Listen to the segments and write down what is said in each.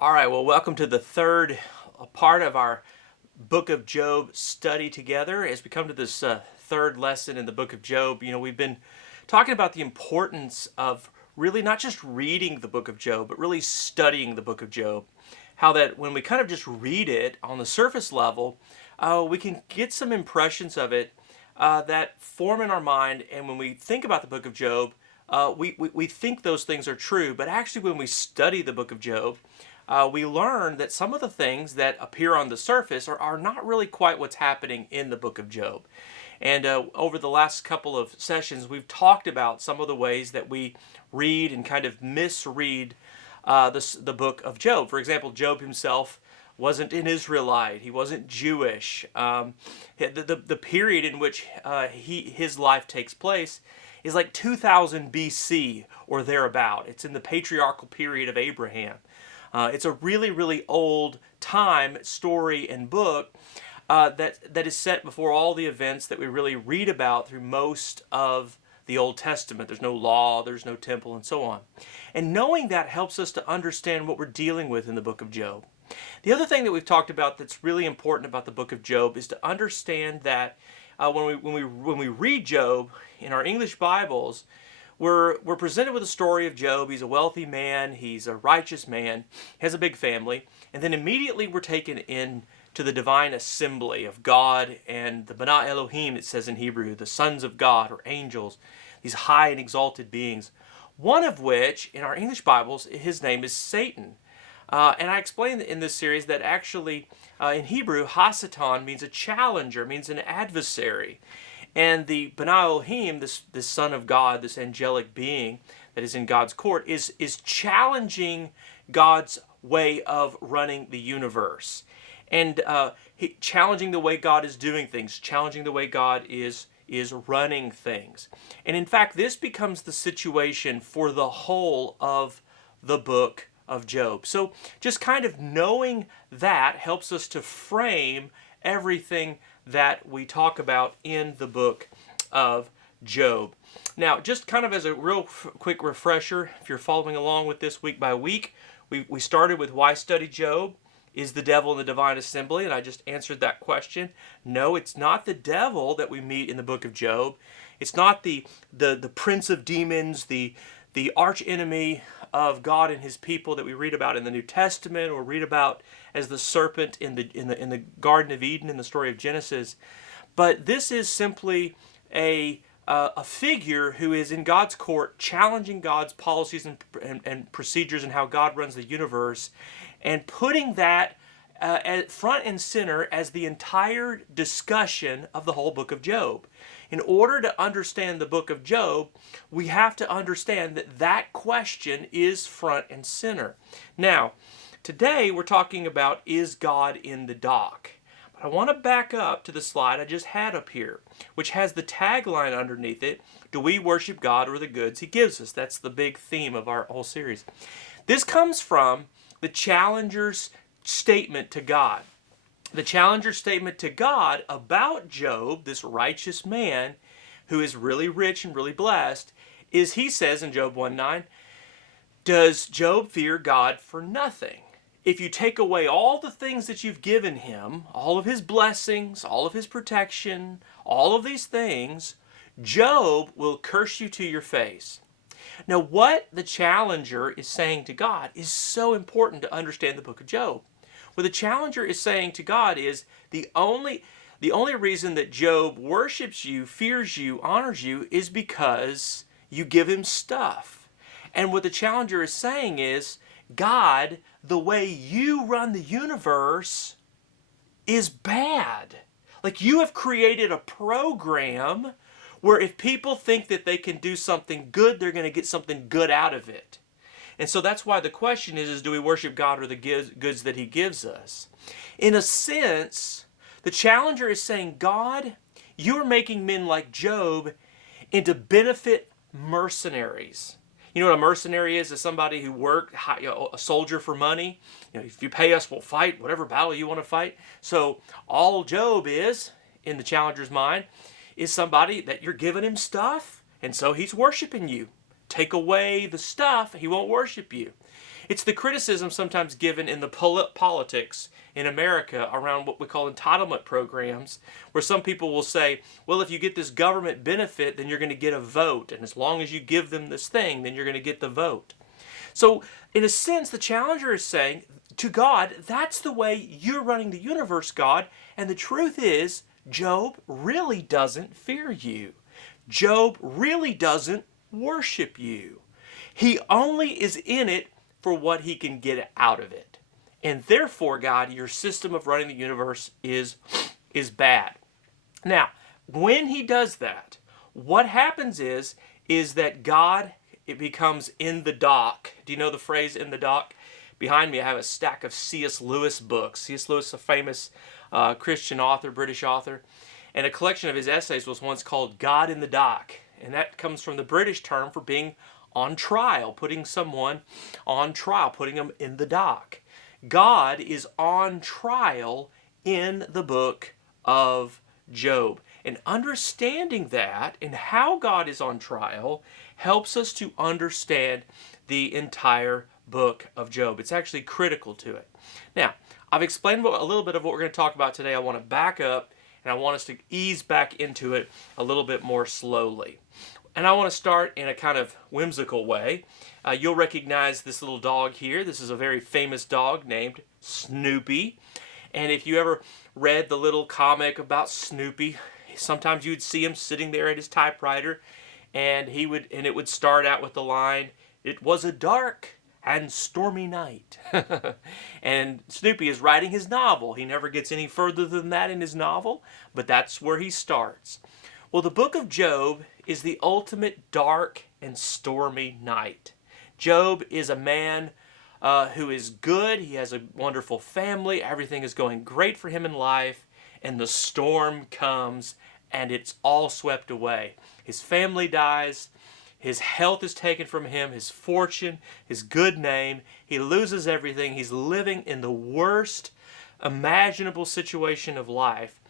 All right, well, welcome to the third part of our Book of Job study together. As we come to this third lesson in the Book of Job, we've been talking about the importance of really not just reading the Book of Job, but really studying the Book of Job. How that when we kind of just read it on the surface level, we can get some impressions of it that form in our mind, and when we think about the Book of Job, we think those things are true, but actually when we study the Book of Job, we learn that some of the things that appear on the surface are not really quite what's happening in the book of Job. And over the last couple of sessions, we've talked about some of the ways that we read and kind of misread the book of Job. For example, Job himself wasn't an Israelite. He wasn't Jewish. The period in which his life takes place is like 2000 BC or thereabout. It's in the patriarchal period of Abraham. It's a really, really old time, story, and book that is set before all the events that we really read about through most of the Old Testament. There's no law, there's no temple, and so on. And knowing that helps us to understand what we're dealing with in the book of Job. The other thing that we've talked about that's really important about the book of Job is to understand that when we read Job in our English Bibles, we're presented with a story of Job. He's a wealthy man. He's a righteous man. Has a big family. And then immediately we're taken in to the divine assembly of God and the B'nai Elohim, it says in Hebrew, the sons of God or angels, these high and exalted beings. One of which, in our English Bibles, his name is Satan. And I explained in this series that actually in Hebrew, Hasatan means a challenger, means an adversary. And the B'nai Elohim, this son of God, this angelic being that is in God's court, is challenging God's way of running the universe. And challenging the way God is doing things, challenging the way God is running things. And in fact, this becomes the situation for the whole of the book of Job. So just kind of knowing that helps us to frame everything that we talk about in the book of Job. Now, just kind of as a real quick refresher, if you're following along with this week by week, we started with why study Job? Is the devil in the divine assembly? And I just answered that question. No, it's not the devil that we meet in the book of Job. It's not the prince of demons, the arch enemy of God and his people that we read about in the New Testament or read about as the serpent in the Garden of Eden in the story of Genesis. But this is simply a figure who is in God's court challenging God's policies and procedures and how God runs the universe, and putting that at front and center as the entire discussion of the whole book of Job. In order to understand the book of Job, we have to understand that that question is front and center. Now, today we're talking about, is God in the dock? But I want to back up to the slide I just had up here, which has the tagline underneath it, do we worship God or the goods he gives us? That's the big theme of our whole series. This comes from the challenger's statement to God. The challenger's statement to God about Job, this righteous man who is really rich and really blessed, is he says in Job 1:9, does Job fear God for nothing? If you take away all the things that you've given him, all of his blessings, all of his protection, all of these things, Job will curse you to your face. Now, what the challenger is saying to God is so important to understand the book of Job. What the challenger is saying to God is the only reason that Job worships you, fears you, honors you is because you give him stuff. And what the challenger is saying is, God, the way you run the universe is bad. Like, you have created a program where if people think that they can do something good, they're going to get something good out of it. And so that's why the question is do we worship God or the goods that he gives us? In a sense, the challenger is saying, God, you're making men like Job into benefit mercenaries. You know what a mercenary is? Is somebody who worked, a soldier for money. If you pay us, we'll fight whatever battle you want to fight. So all Job is, in the challenger's mind, is somebody that you're giving him stuff, and so he's worshiping you. Take away the stuff, he won't worship you. It's the criticism sometimes given in the politics in America around what we call entitlement programs, where some people will say, well, if you get this government benefit, then you're going to get a vote. And as long as you give them this thing, then you're going to get the vote. So in a sense, the challenger is saying to God, that's the way you're running the universe, God. And the truth is, Job really doesn't fear you. Job really doesn't worship you. He only is in it for what he can get out of it. And therefore, God, your system of running the universe is bad. Now, when he does that, what happens is that God, it becomes in the dock. Do you know the phrase in the dock? Behind me, I have a stack of C.S. Lewis books. C.S. Lewis, a famous Christian author, British author. And a collection of his essays was once called God in the Dock. And that comes from the British term for being on trial, putting someone on trial, putting them in the dock. God is on trial in the book of Job. And understanding that and how God is on trial helps us to understand the entire book of Job. It's actually critical to it. Now, I've explained a little bit of what we're going to talk about today. I want to back up and I want us to ease back into it a little bit more slowly. And I want to start in a kind of whimsical way. You'll recognize this little dog here. This is a very famous dog named Snoopy. And if you ever read the little comic about Snoopy, sometimes you'd see him sitting there at his typewriter, and it would start out with the line, "It was a dark and stormy night." And Snoopy is writing his novel. He never gets any further than that in his novel, but that's where he starts. Well, the book of Job is the ultimate dark and stormy night. Job is a man who is good. He has a wonderful family. Everything is going great for him in life. And the storm comes and it's all swept away. His family dies. His health is taken from him. His fortune, his good name. He loses everything. He's living in the worst imaginable situation of life.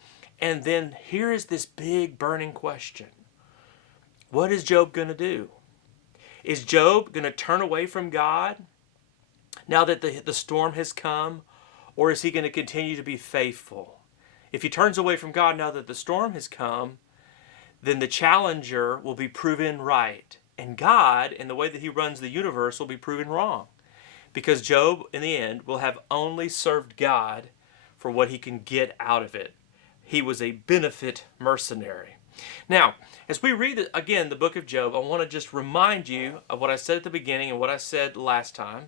And then here is this big burning question. What is Job going to do? Is Job going to turn away from God now that the storm has come? Or is he going to continue to be faithful? If he turns away from God now that the storm has come, then the challenger will be proven right. And God, in the way that he runs the universe, will be proven wrong. Because Job, in the end, will have only served God for what he can get out of it. He was a benefit mercenary. Now, as we read, again, the book of Job, I want to just remind you of what I said at the beginning and what I said last time.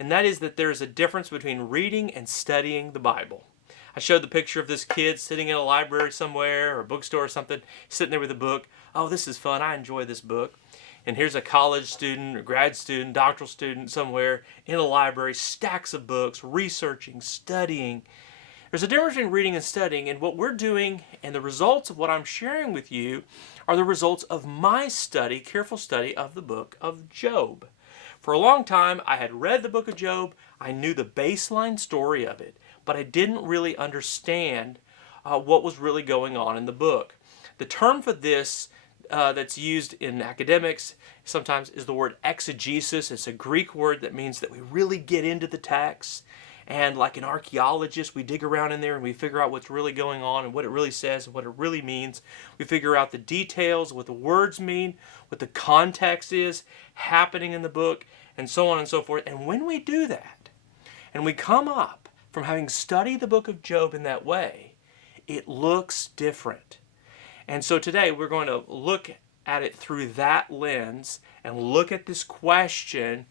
And that is that there is a difference between reading and studying the Bible. I showed the picture of this kid sitting in a library somewhere or a bookstore or something, sitting there with a book. Oh, this is fun. I enjoy this book. And here's a college student or grad student, doctoral student somewhere in a library, stacks of books, researching, studying. There's a difference between reading and studying, and what we're doing and the results of what I'm sharing with you are the results of my study, careful study of the book of Job. For a long time, I had read the book of Job. I knew the baseline story of it, but I didn't really understand what was really going on in the book. The term for this that's used in academics sometimes is the word exegesis. It's a Greek word that means that we really get into the text. And like an archaeologist, we dig around in there and we figure out what's really going on and what it really says and what it really means. We figure out the details, what the words mean, what the context is happening in the book, and so on and so forth. And when we do that, and we come up from having studied the book of Job in that way, it looks different. And so today we're going to look at it through that lens and look at this question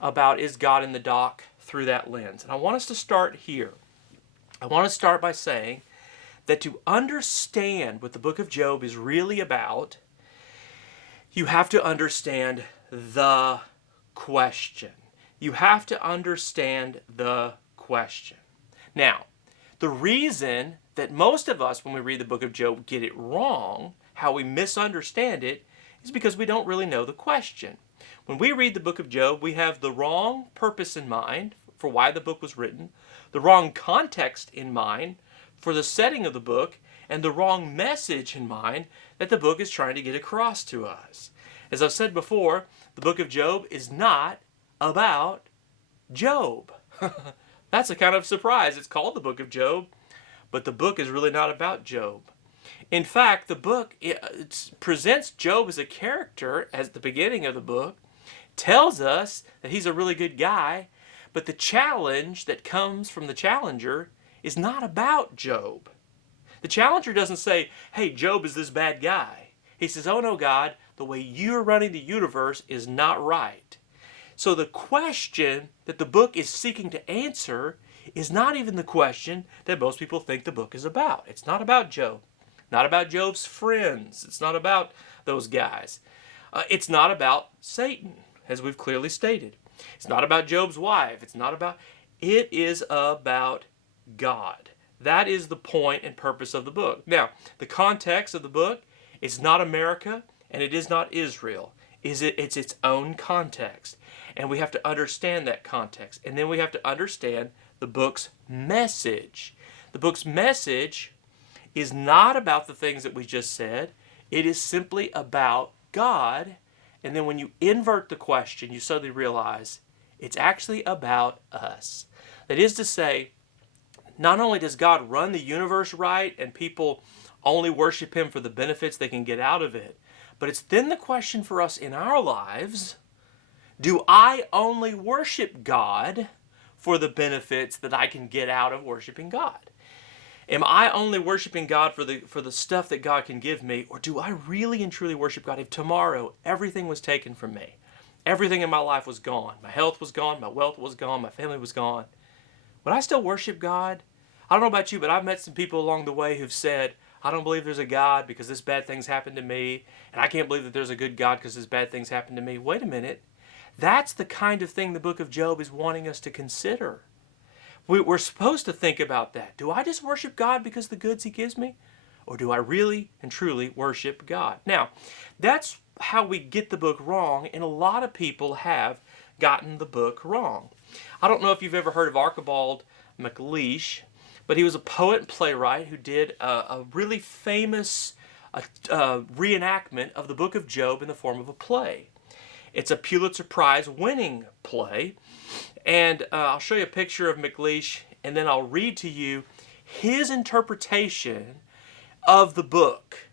about, is God in the dock, through that lens. And I want us to start here. I want to start by saying that to understand what the book of Job is really about, you have to understand the question. You have to understand the question. Now, the reason that most of us, when we read the book of Job, get it wrong, how we misunderstand it, is because we don't really know the question. When we read the book of Job, we have the wrong purpose in mind for why the book was written, the wrong context in mind for the setting of the book, and the wrong message in mind that the book is trying to get across to us. As I've said before, the book of Job is not about Job. That's a kind of surprise. It's called the book of Job, but the book is really not about Job. In fact, the book it presents Job as a character at the beginning of the book, tells us that he's a really good guy, but the challenge that comes from the challenger is not about Job. The challenger doesn't say, hey, Job is this bad guy. He says, oh no, God, the way you're running the universe is not right. So the question that the book is seeking to answer is not even the question that most people think the book is about. It's not about Job. Not about Job's friends. It's not about those guys. It's not about Satan, as we've clearly stated. It's not about Job's wife. It is about God. That is the point and purpose of the book. Now, the context of the book is not America and it is not Israel. It's its own context. And we have to understand that context. And then we have to understand the book's message. The book's message is not about the things that we just said. It is simply about God. And then when you invert the question, you suddenly realize it's actually about us. That is to say, not only does God run the universe right and people only worship Him for the benefits they can get out of it, but it's then the question for us in our lives, do I only worship God for the benefits that I can get out of worshiping God? Am I only worshiping God for the stuff that God can give me, or do I really and truly worship God if tomorrow everything was taken from me? Everything in my life was gone. My health was gone, my wealth was gone, my family was gone. Would I still worship God? I don't know about you, but I've met some people along the way who've said, I don't believe there's a God because this bad thing's happened to me, and I can't believe that there's a good God because this bad thing's happened to me. Wait a minute. That's the kind of thing the book of Job is wanting us to consider. We're supposed to think about that. Do I just worship God because of the goods He gives me? Or do I really and truly worship God? Now, that's how we get the book wrong, and a lot of people have gotten the book wrong. I don't know if you've ever heard of Archibald MacLeish, but he was a poet and playwright who did a really famous reenactment of the book of Job in the form of a play. It's a Pulitzer Prize winning play, and I'll show you a picture of MacLeish, and then I'll read to you his interpretation of the book.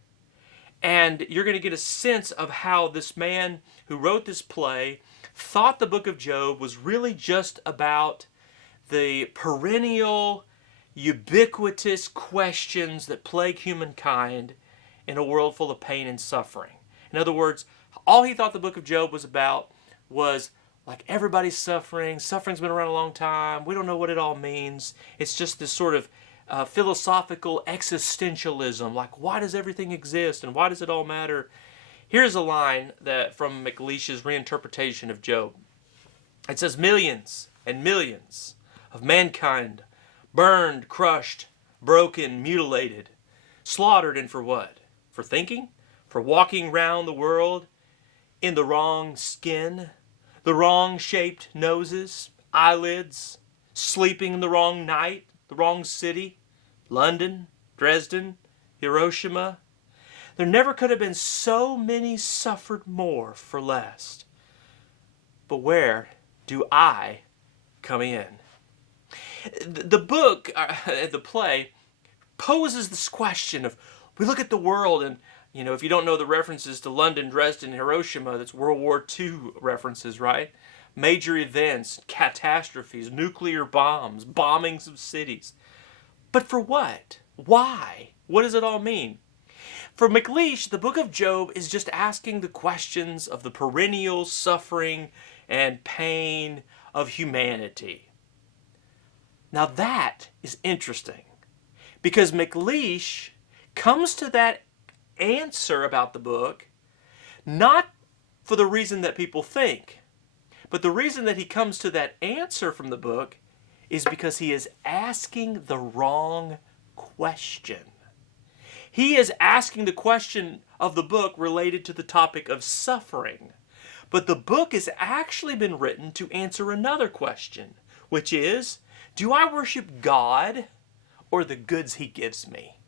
And you're going to get a sense of how this man who wrote this play thought the book of Job was really just about the perennial, ubiquitous questions that plague humankind in a world full of pain and suffering. In other words, all he thought the book of Job was about was like everybody's suffering. Suffering's been around a long time. We don't know what it all means. It's just this sort of philosophical existentialism. Like, why does everything exist and why does it all matter? Here's a line from MacLeish's reinterpretation of Job. It says, millions and millions of mankind burned, crushed, broken, mutilated, slaughtered, and for what? For thinking? For walking round the world in the wrong skin, the wrong shaped noses, eyelids, sleeping in the wrong night, the wrong city, London, Dresden, Hiroshima. There never could have been so many suffered more for less. But where do I come in? The book, the play, poses this question of, we look at the world and, if you don't know the references to London, Dresden, Hiroshima, that's World War II references, right? Major events, catastrophes, nuclear bombs, bombings of cities. But for what? Why? What does it all mean? For MacLeish, the book of Job is just asking the questions of the perennial suffering and pain of humanity. Now that is interesting, because MacLeish comes to that answer about the book not for the reason that people think, but the reason that he comes to that answer from the book is because he is asking the wrong question. He is asking the question of the book related to the topic of suffering, but the book has actually been written to answer another question, which is, do I worship God or the goods He gives me?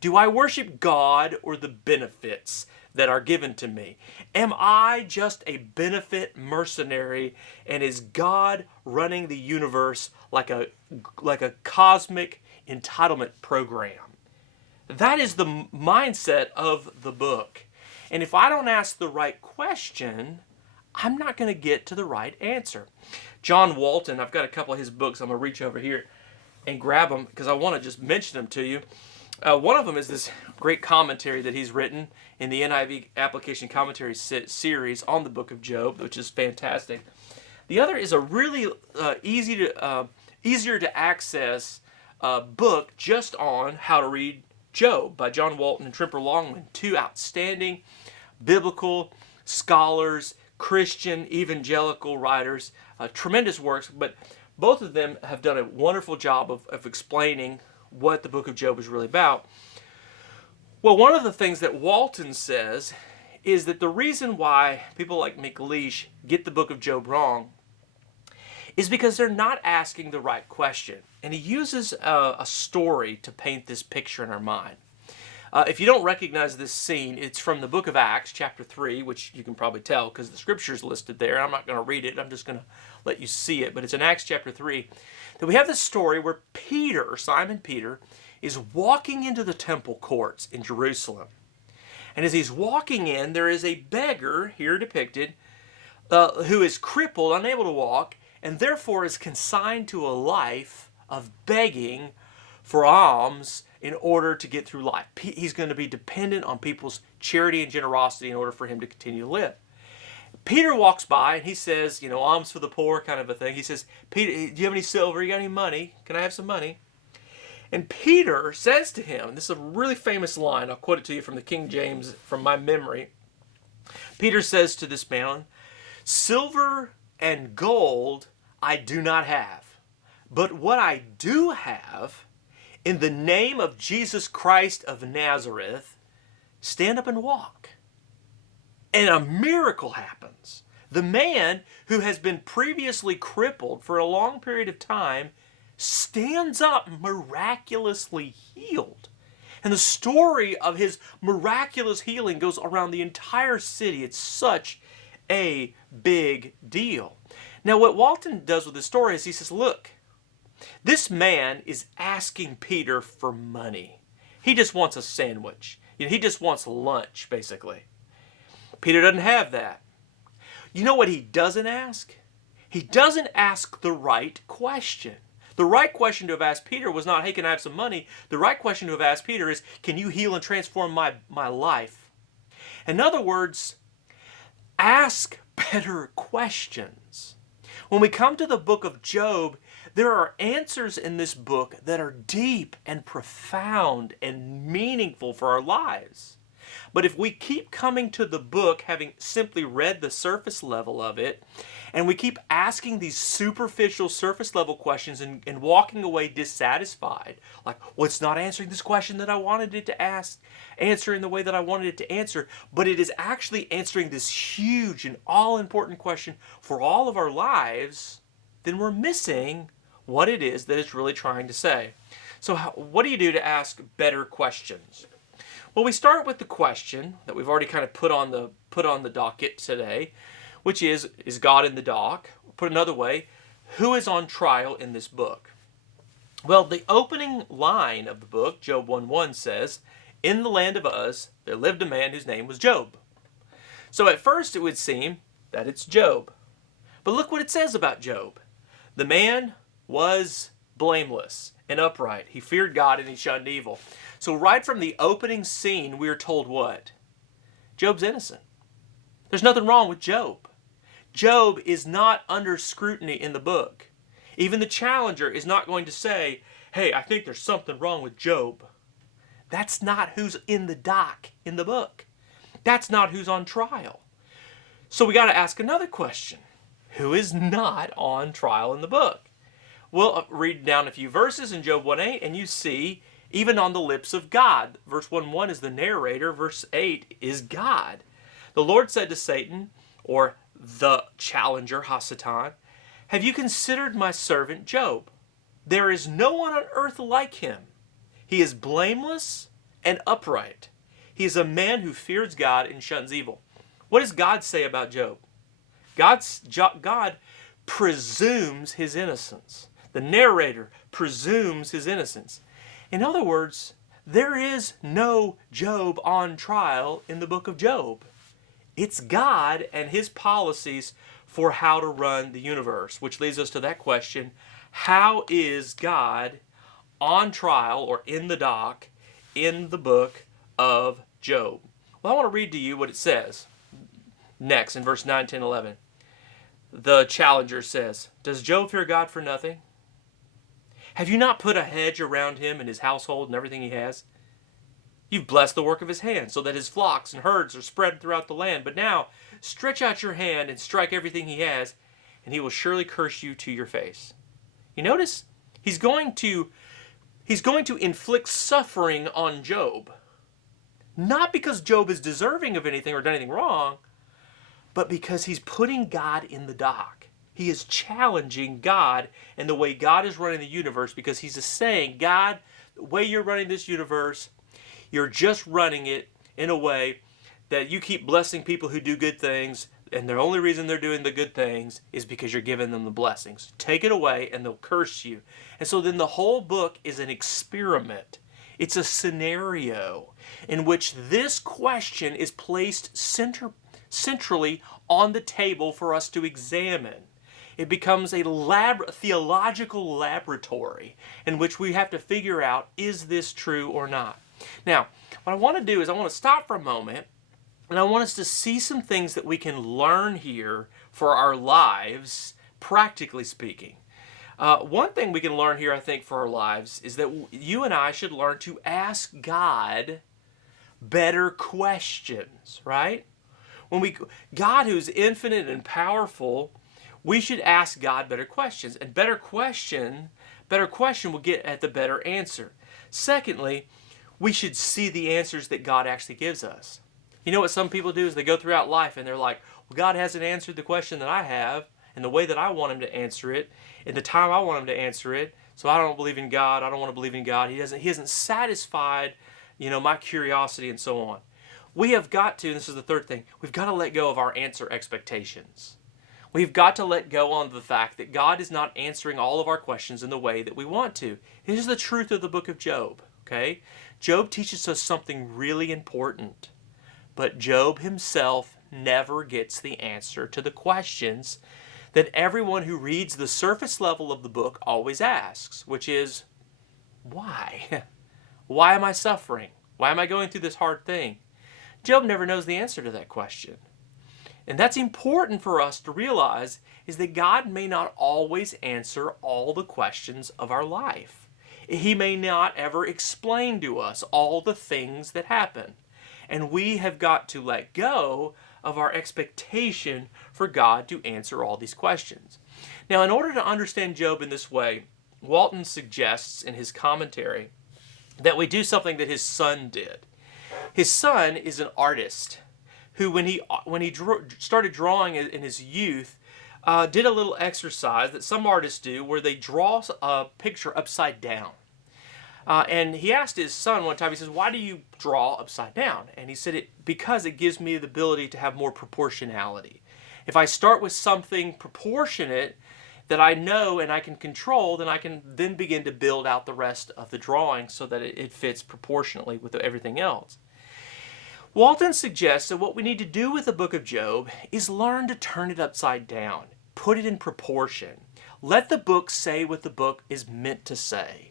Do I worship God or the benefits that are given to me? Am I just a benefit mercenary, and is God running the universe like a cosmic entitlement program? That is the mindset of the book. And if I don't ask the right question, I'm not going to get to the right answer. John Walton, I've got a couple of his books. I'm going to reach over here and grab them because I want to just mention them to you. One of them is this great commentary that he's written in the NIV Application Commentary series on the book of Job, which is fantastic. The other is a really easier to access book just on how to read Job by John Walton and Tremper Longman, two outstanding biblical scholars, Christian evangelical writers, tremendous works, but both of them have done a wonderful job of explaining what the book of Job is really about. Well, one of the things that Walton says is that the reason why people like McLeish get the book of Job wrong is because they're not asking the right question. And he uses a story to paint this picture in our mind. If you don't recognize this scene, it's from the book of Acts, chapter 3, which you can probably tell because the scripture is listed there. I'm not going to read it. I'm just going to let you see it. But it's in Acts chapter 3 that we have this story where Peter, Simon Peter, is walking into the temple courts in Jerusalem. And as he's walking in, there is a beggar, here depicted, who is crippled, unable to walk, and therefore is consigned to a life of begging for alms in order to get through life. He's going to be dependent on people's charity and generosity in order for him to continue to live. Peter walks by and he says, alms for the poor kind of a thing. He says, Peter, do you have any silver? You got any money? Can I have some money? And Peter says to him, and this is a really famous line, I'll quote it to you from the King James from my memory. Peter says to this man, silver and gold I do not have, but what I do have, in the name of Jesus Christ of Nazareth, stand up and walk. And a miracle happens. The man who has been previously crippled for a long period of time stands up miraculously healed. And the story of his miraculous healing goes around the entire city. It's such a big deal. Now what Walton does with this story is he says, look, this man is asking Peter for money. He just wants a sandwich. He just wants lunch, basically. Peter doesn't have that. You know what he doesn't ask? He doesn't ask the right question. The right question to have asked Peter was not, hey, can I have some money? The right question to have asked Peter is, can you heal and transform my life? In other words, ask better questions. When we come to the book of Job, there are answers in this book that are deep and profound and meaningful for our lives. But if we keep coming to the book having simply read the surface level of it, and we keep asking these superficial surface level questions and walking away dissatisfied, like, well, it's not answering this question that I wanted it to answer in the way that I wanted it to answer, but it is actually answering this huge and all-important question for all of our lives, then we're missing what it is that it's really trying to say. So what do you do to ask better questions? Well, we start with the question that we've already kind of put on the docket today, which is God in the dock? Put another way, who is on trial in this book? Well, the opening line of the book, Job 1:1, says, in the land of Uz, there lived a man whose name was Job. So at first it would seem that it's Job. But look what it says about Job. The man was blameless and upright. He feared God and he shunned evil. So right from the opening scene, we are told what? Job's innocent. There's nothing wrong with Job. Job is not under scrutiny in the book. Even the challenger is not going to say, hey, I think there's something wrong with Job. That's not who's in the dock in the book. That's not who's on trial. So we got to ask another question. Who is not on trial in the book? We'll read down a few verses in Job 1:8, and you see, even on the lips of God. Verse 1:1 is the narrator. Verse 8 is God. The Lord said to Satan, or the challenger, Hasatan, have you considered my servant Job? There is no one on earth like him. He is blameless and upright. He is a man who fears God and shuns evil. What does God say about Job? God presumes his innocence. The narrator presumes his innocence. In other words, there is no Job on trial in the book of Job. It's God and his policies for how to run the universe, which leads us to that question: how is God on trial or in the dock in the book of Job? Well, I want to read to you what it says next in verse 9, 10, 11. The challenger says, "Does Job fear God for nothing? Have you not put a hedge around him and his household and everything he has? You've blessed the work of his hands, so that his flocks and herds are spread throughout the land. But now, stretch out your hand and strike everything he has, and he will surely curse you to your face." You notice? He's going to inflict suffering on Job. Not because Job is deserving of anything or done anything wrong, but because he's putting God in the dock. He is challenging God and the way God is running the universe, because he's saying, God, the way you're running this universe, you're just running it in a way that you keep blessing people who do good things, and the only reason they're doing the good things is because you're giving them the blessings. Take it away and they'll curse you. And so then the whole book is an experiment. It's a scenario in which this question is placed centrally on the table for us to examine. It becomes a theological laboratory in which we have to figure out, is this true or not? Now, what I want to do is I want to stop for a moment, and I want us to see some things that we can learn here for our lives, practically speaking. One thing we can learn here, I think, for our lives is that you and I should learn to ask God better questions, right? God, who's infinite and powerful, we should ask God better questions. And better question will get at the better answer. Secondly, we should see the answers that God actually gives us. You know what some people do is they go throughout life and they're like, well, God hasn't answered the question that I have in the way that I want him to answer it, in the time I want him to answer it, so I don't believe in God, I don't want to believe in God. He hasn't satisfied, my curiosity and so on. We have got to, and this is the third thing, we've got to let go of our answer expectations. We've got to let go on the fact that God is not answering all of our questions in the way that we want to. Here's the truth of the book of Job, okay? Job teaches us something really important. But Job himself never gets the answer to the questions that everyone who reads the surface level of the book always asks, which is, why? Why am I suffering? Why am I going through this hard thing? Job never knows the answer to that question. And that's important for us to realize, is that God may not always answer all the questions of our life. He may not ever explain to us all the things that happen. And we have got to let go of our expectation for God to answer all these questions. Now, in order to understand Job in this way, Walton suggests in his commentary that we do something that his son did. His son is an artist who, when he started drawing in his youth, did a little exercise that some artists do where they draw a picture upside down. And he asked his son one time, he says, why do you draw upside down? And he said, because it gives me the ability to have more proportionality. If I start with something proportionate that I know and I can control, then I can then begin to build out the rest of the drawing so that it fits proportionately with everything else. Walton suggests that what we need to do with the book of Job is learn to turn it upside down, put it in proportion. Let the book say what the book is meant to say.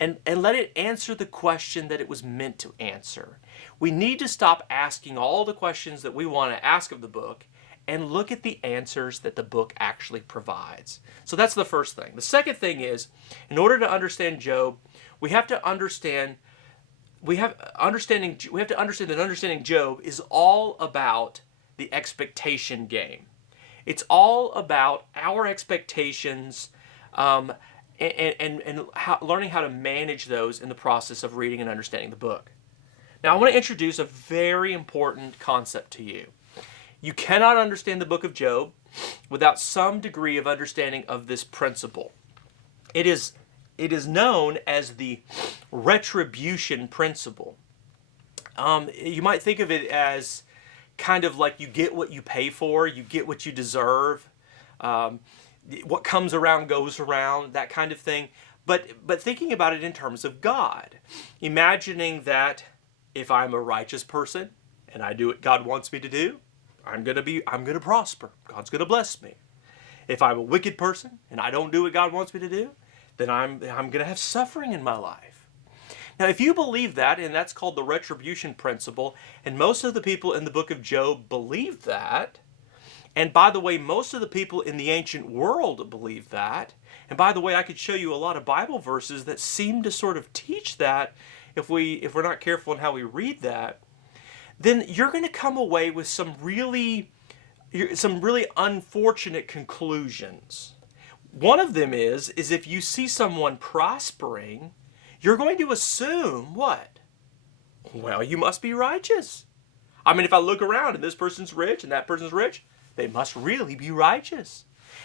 And let it answer the question that it was meant to answer. We need to stop asking all the questions that we want to ask of the book and look at the answers that the book actually provides. So that's the first thing. The second thing is, in order to understand Job, we have to understand that understanding Job is all about the expectation game. It's all about our expectations and learning how to manage those in the process of reading and understanding the book. Now, I want to introduce a very important concept to you. You cannot understand the book of Job without some degree of understanding of this principle. It is known as the retribution principle. You might think of it as kind of like you get what you pay for, you get what you deserve. What comes around goes around, that kind of thing. But thinking about it in terms of God, imagining that if I'm a righteous person and I do what God wants me to do, I'm gonna prosper. God's gonna bless me. If I'm a wicked person and I don't do what God wants me to do, then I'm gonna have suffering in my life. Now, if you believe that, and that's called the retribution principle, and most of the people in the book of Job believe that, and by the way, most of the people in the ancient world believe that, and by the way, I could show you a lot of Bible verses that seem to sort of teach that if we're not careful in how we read that, then you're going to come away with some really unfortunate conclusions. One of them is if you see someone prospering, you're going to assume what? Well, you must be righteous. I mean, if I look around and this person's rich and that person's rich, they must really be righteous.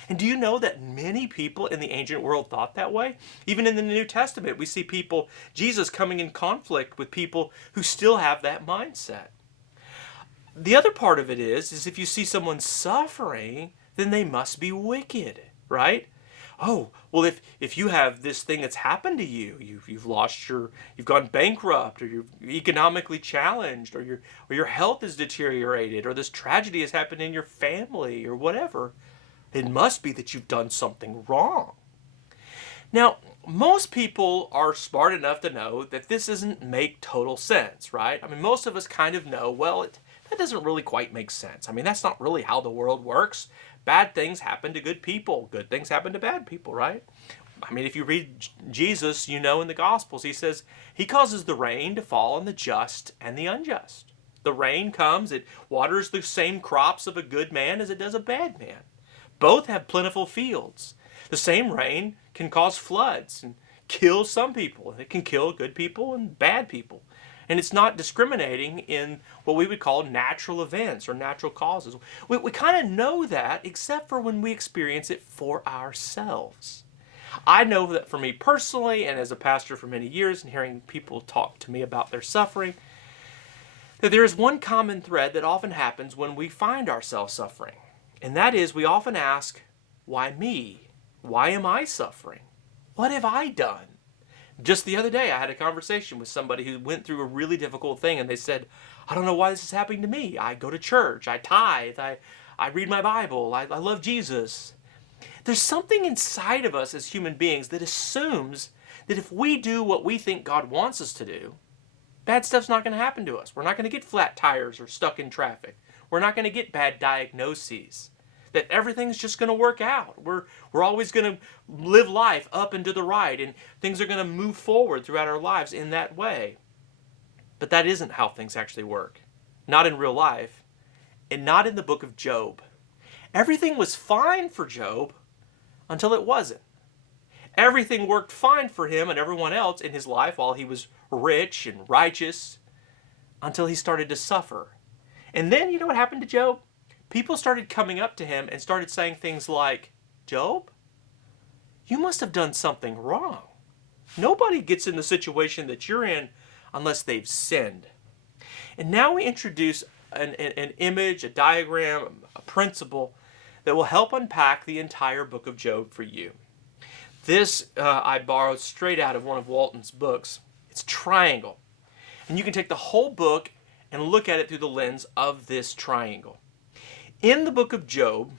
And do you know that many people in the ancient world thought that way? Even in the New Testament, we see Jesus coming in conflict with people who still have that mindset. The other part of it is if you see someone suffering, then they must be wicked, right? Oh, well, if you have this thing that's happened to you, you've gone bankrupt, or you're economically challenged, or your health is deteriorated, or this tragedy has happened in your family, or whatever, it must be that you've done something wrong. Now, most people are smart enough to know that this doesn't make total sense, right? I mean, most of us kind of know, well, that doesn't really quite make sense. I mean, that's not really how the world works. Bad things happen to good people. Good things happen to bad people, right? I mean, if you read Jesus, you know in the Gospels, he says he causes the rain to fall on the just and the unjust. The rain comes, it waters the same crops of a good man as it does a bad man. Both have plentiful fields. The same rain can cause floods and kill some people. It can kill good people and bad people. And it's not discriminating in what we would call natural events or natural causes. We kind of know that, except for when we experience it for ourselves. I know that for me personally, and as a pastor for many years, and hearing people talk to me about their suffering, that there is one common thread that often happens when we find ourselves suffering. And that is, we often ask, why me? Why am I suffering? What have I done? Just the other day, I had a conversation with somebody who went through a really difficult thing, and they said, I don't know why this is happening to me. I go to church, I tithe, I read my Bible, I love Jesus. There's something inside of us as human beings that assumes that if we do what we think God wants us to do, bad stuff's not going to happen to us. We're not going to get flat tires or stuck in traffic. We're not going to get bad diagnoses. That everything's just going to work out. We're always going to live life up and to the right, and things are going to move forward throughout our lives in that way. But that isn't how things actually work. Not in real life, and not in the book of Job. Everything was fine for Job until it wasn't. Everything worked fine for him and everyone else in his life while he was rich and righteous until he started to suffer. And then, you know what happened to Job? People started coming up to him and started saying things like, Job, you must have done something wrong. Nobody gets in the situation that you're in unless they've sinned. And now we introduce an image, a diagram, a principle that will help unpack the entire book of Job for you. This I borrowed straight out of one of Walton's books. It's triangle. And you can take the whole book and look at it through the lens of this triangle. In the book of Job,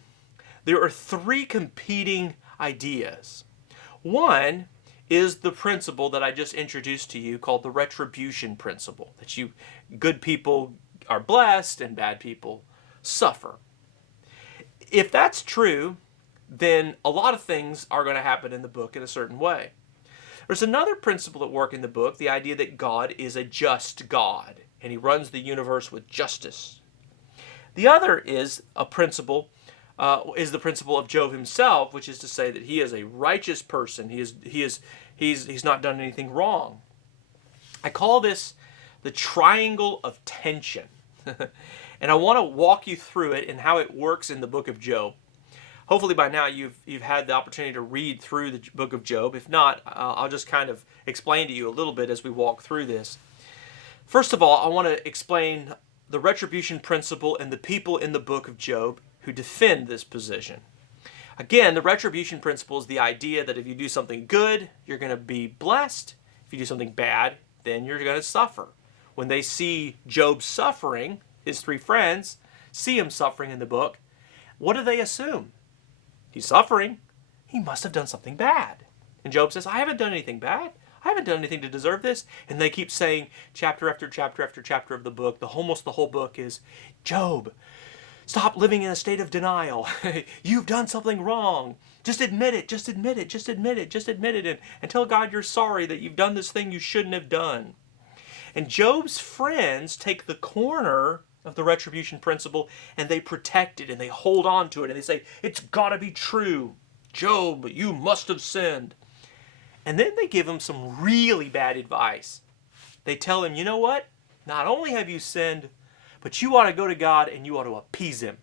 there are three competing ideas. One is the principle that I just introduced to you called the retribution principle, that good people are blessed and bad people suffer. If that's true, then a lot of things are going to happen in the book in a certain way. There's another principle at work in the book, the idea that God is a just God, and he runs the universe with justice. The other is the principle of Job himself, which is to say that he is a righteous person. He's not done anything wrong. I call this the triangle of tension. And I want to walk you through it and how it works in the book of Job. Hopefully by now you've had the opportunity to read through the book of Job. If not, I'll just kind of explain to you a little bit as we walk through this. First of all, I want to explain the retribution principle and the people in the book of Job who defend this position. Again, the retribution principle is the idea that if you do something good, you're going to be blessed. If you do something bad, then you're going to suffer. When they see Job suffering, his three friends see him suffering in the book, what do they assume? He's suffering. He must have done something bad. And Job says, I haven't done anything bad. I haven't done anything to deserve this. And they keep saying chapter after chapter after chapter of the book, almost the whole book is, Job, stop living in a state of denial. You've done something wrong. Just admit it. Just admit it. Just admit it. Just admit it. And tell God you're sorry that you've done this thing you shouldn't have done. And Job's friends take the corner of the retribution principle and they protect it and they hold on to it and they say, it's got to be true. Job, you must have sinned. And then they give him some really bad advice. They tell him, you know what? Not only have you sinned, but you ought to go to God and you ought to appease him.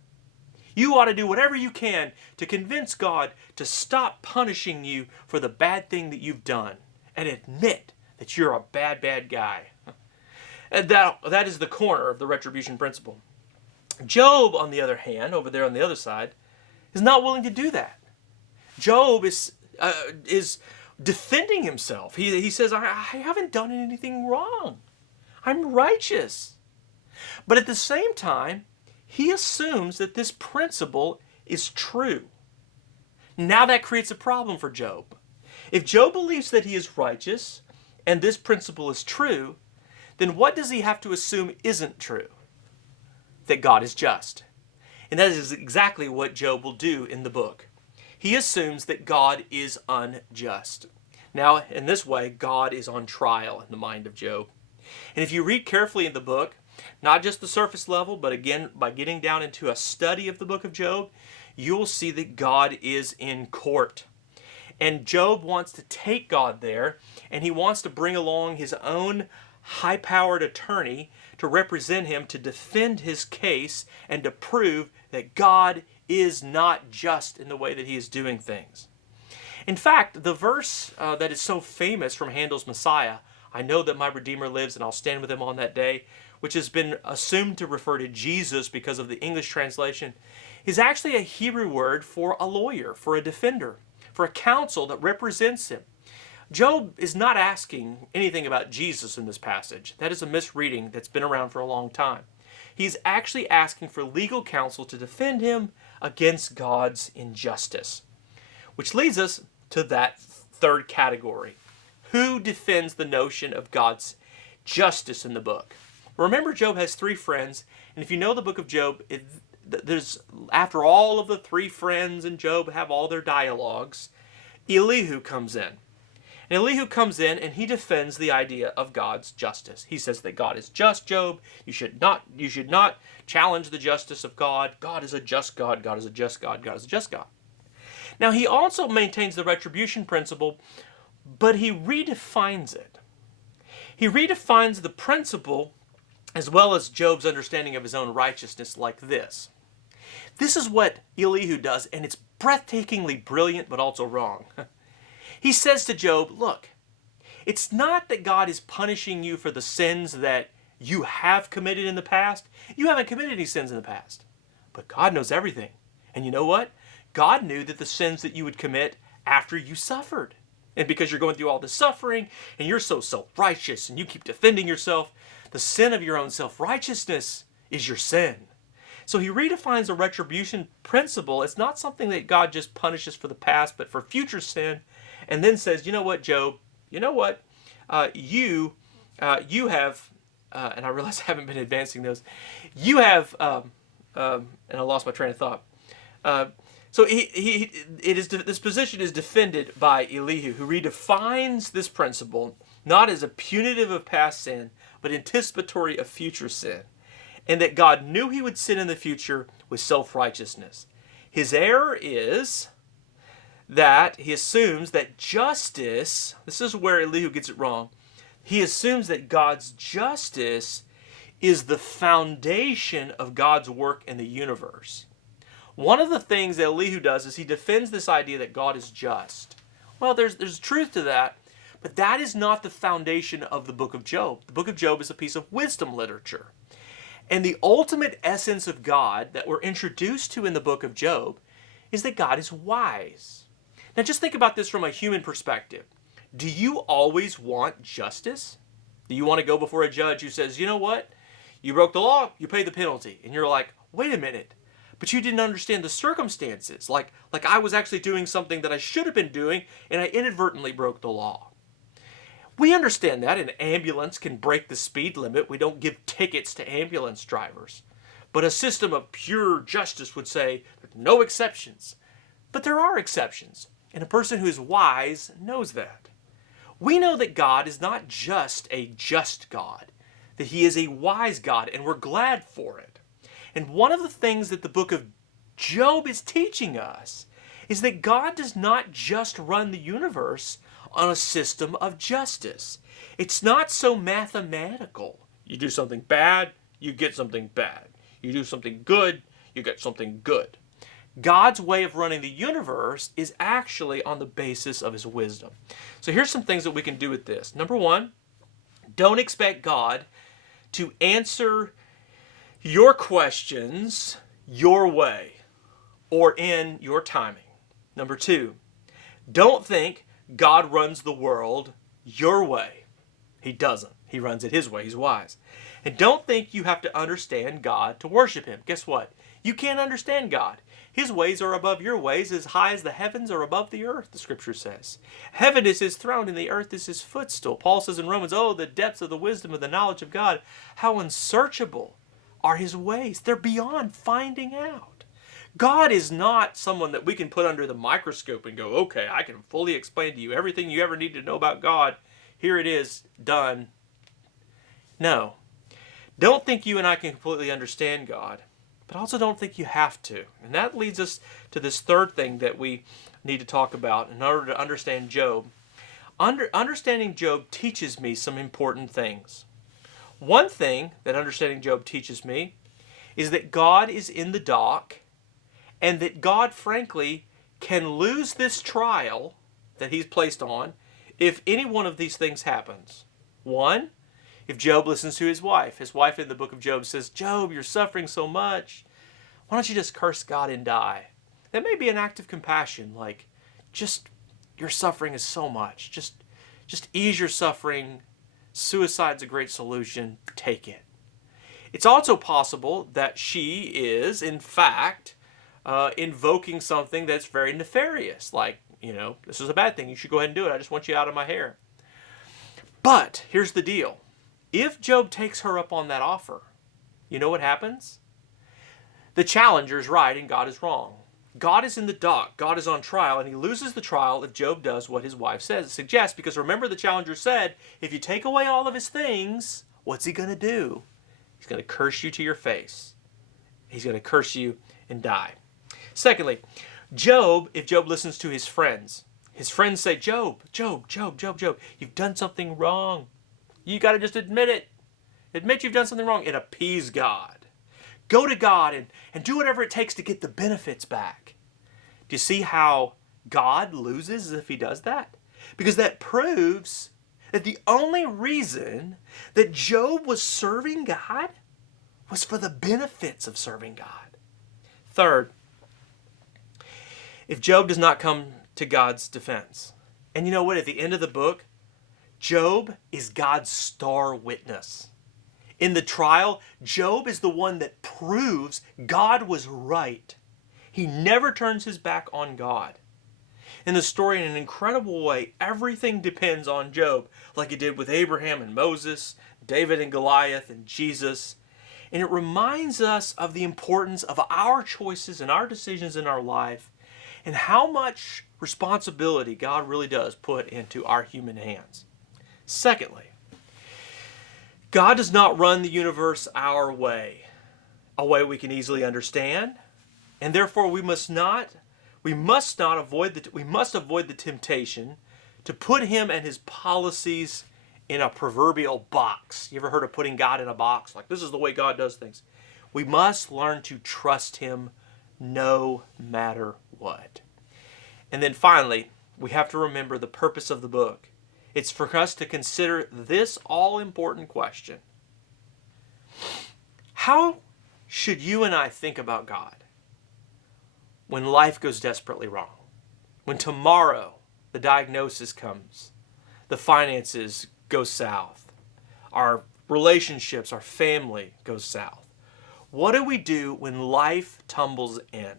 You ought to do whatever you can to convince God to stop punishing you for the bad thing that you've done and admit that you're a bad, bad guy. And that is the corner of the retribution principle. Job, on the other hand, over there on the other side, is not willing to do that. Job is defending himself. He says, I haven't done anything wrong. I'm righteous. But at the same time, he assumes that this principle is true. Now that creates a problem for Job. If Job believes that he is righteous and this principle is true, then what does he have to assume isn't true? That God is just. And that is exactly what Job will do in the book. He assumes that God is unjust. Now, in this way, God is on trial in the mind of Job. And if you read carefully in the book, not just the surface level, but again, by getting down into a study of the book of Job, you'll see that God is in court. And Job wants to take God there, and he wants to bring along his own high-powered attorney to represent him, to defend his case, and to prove that God is not just in the way that he is doing things. In fact, the verse that is so famous from Handel's Messiah, I know that my Redeemer lives and I'll stand with him on that day, which has been assumed to refer to Jesus because of the English translation, is actually a Hebrew word for a lawyer, for a defender, for a counsel that represents him. Job is not asking anything about Jesus in this passage. That is a misreading that's been around for a long time. He's actually asking for legal counsel to defend him against God's injustice. Which leads us to that third category. Who defends the notion of God's justice in the book? Remember, Job has three friends, and if you know the book of Job, there's after all of the three friends and Job have all their dialogues, Elihu comes in. And Elihu comes in and he defends the idea of God's justice. He says that God is just, Job. You should not challenge the justice of God. God is a just God. God is a just God. God is a just God. Now, he also maintains the retribution principle, but he redefines it. He redefines the principle as well as Job's understanding of his own righteousness like this. This is what Elihu does, and it's breathtakingly brilliant, but also wrong. He says to Job, look, it's not that God is punishing you for the sins that you have committed in the past. You haven't committed any sins in the past. But God knows everything. And you know what? God knew that the sins that you would commit after you suffered. And because you're going through all this suffering, and you're so self-righteous, and you keep defending yourself, the sin of your own self-righteousness is your sin. So he redefines the retribution principle. It's not something that God just punishes for the past, but for future sin. And then says, you know what, Job? You know what? You have, and I realize I haven't been advancing those. You have, and I lost my train of thought. So this position is defended by Elihu, who redefines this principle not as a punitive of past sin, but anticipatory of future sin, and that God knew he would sin in the future with self-righteousness. His error is that he assumes that justice, this is where Elihu gets it wrong, he assumes that God's justice is the foundation of God's work in the universe. One of the things that Elihu does is he defends this idea that God is just. Well, there's truth to that, But that is not the foundation of the book of Job. The book of Job is a piece of wisdom literature. And the ultimate essence of God that we're introduced to in the book of Job is that God is wise. Now just think about this from a human perspective. Do you always want justice? Do you want to go before a judge who says, you know what? You broke the law, you pay the penalty. And you're like, wait a minute. But you didn't understand the circumstances. Like I was actually doing something that I should have been doing and I inadvertently broke the law. We understand that an ambulance can break the speed limit. We don't give tickets to ambulance drivers. But a system of pure justice would say there's no exceptions. But there are exceptions. And a person who is wise knows that. We know that God is not just a just God, that He is a wise God, and we're glad for it. And one of the things that the book of Job is teaching us is that God does not just run the universe on a system of justice. It's not so mathematical. You do something bad, you get something bad. You do something good, you get something good. God's way of running the universe is actually on the basis of His wisdom. So here's some things that we can do with this. Number one, don't expect God to answer your questions your way or in your timing. Number two, don't think God runs the world your way. He doesn't. He runs it His way. He's wise. And don't think you have to understand God to worship Him. Guess what? You can't understand God. His ways are above your ways, as high as the heavens are above the earth, the Scripture says. Heaven is His throne and the earth is His footstool. Paul says in Romans, oh, the depths of the wisdom of the knowledge of God. How unsearchable are His ways. They're beyond finding out. God is not someone that we can put under the microscope and go, okay, I can fully explain to you everything you ever need to know about God. Here it is, done. No. Don't think you and I can completely understand God, but also don't think you have to. And that leads us to this third thing that we need to talk about in order to understand Job. Understanding Job teaches me some important things. One thing that understanding Job teaches me is that God is in the dock, and that God, frankly, can lose this trial that He's placed on if any one of these things happens. One, if Job listens to his wife. His wife in the book of Job says, Job, you're suffering so much. Why don't you just curse God and die? That may be an act of compassion, like, just, your suffering is so much. Just ease your suffering. Suicide's a great solution. Take it. It's also possible that she is, in fact, invoking something that's very nefarious. Like, this is a bad thing. You should go ahead and do it. I just want you out of my hair. But here's the deal. If Job takes her up on that offer, you know what happens? The challenger is right and God is wrong. God is in the dock. God is on trial, and he loses the trial if Job does what his wife suggests. Because remember, the challenger said, if you take away all of his things, what's he going to do? He's going to curse you to your face. He's going to curse you and die. Secondly, if Job listens to his friends say, Job, you've done something wrong. You got to just admit it. Admit you've done something wrong and appease God. Go to God and do whatever it takes to get the benefits back. Do you see how God loses if he does that? Because that proves that the only reason that Job was serving God was for the benefits of serving God. Third, if Job does not come to God's defense, and you know what, at the end of the book, Job is God's star witness. In the trial, Job is the one that proves God was right. He never turns his back on God. In the story, in an incredible way, everything depends on Job, like it did with Abraham and Moses, David and Goliath, and Jesus. And it reminds us of the importance of our choices and our decisions in our life, and how much responsibility God really does put into our human hands. Secondly, God does not run the universe our way, a way we can easily understand, and therefore we must avoid the temptation to put Him and His policies in a proverbial box. You ever heard of putting God in a box? Like, this is the way God does things. We must learn to trust Him no matter what. And then finally, we have to remember the purpose of the book It's for us to consider this all-important question. How should you and I think about God when life goes desperately wrong? When tomorrow the diagnosis comes, the finances go south, our relationships, our family goes south. What do we do when life tumbles in?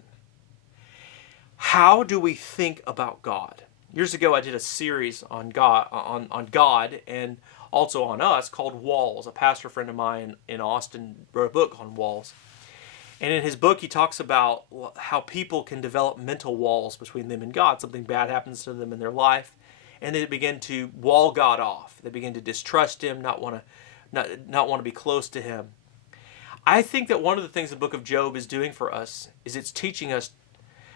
How do we think about God? Years ago, I did a series on God and also on us called Walls. A pastor friend of mine in Austin wrote a book on walls. And in his book, he talks about how people can develop mental walls between them and God. Something bad happens to them in their life, and they begin to wall God off. They begin to distrust Him, not want to be close to Him. I think that one of the things the book of Job is doing for us is it's teaching us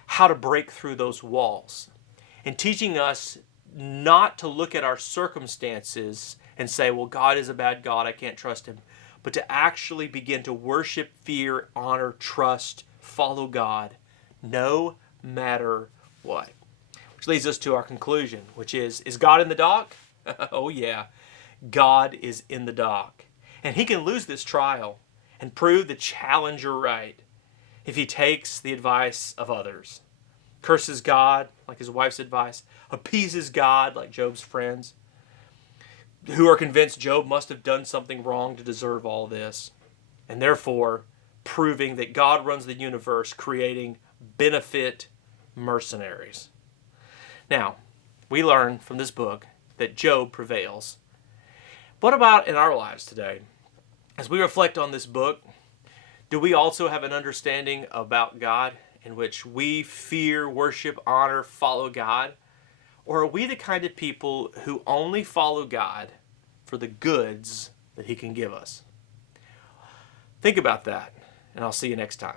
how to break through those walls and teaching us not to look at our circumstances and say, well, God is a bad God, I can't trust Him, but to actually begin to worship, fear, honor, trust, follow God, no matter what. Which leads us to our conclusion, which is God in the dock? Oh yeah, God is in the dock. And He can lose this trial and prove the challenger right if he takes the advice of others. Curses God, like his wife's advice. Appeases God, like Job's friends, who are convinced Job must have done something wrong to deserve all this. And therefore, proving that God runs the universe, creating benefit mercenaries. Now, we learn from this book that Job prevails. What about in our lives today? As we reflect on this book, do we also have an understanding about God in which we fear, worship, honor, follow God? Or are we the kind of people who only follow God for the goods that He can give us? Think about that, and I'll see you next time.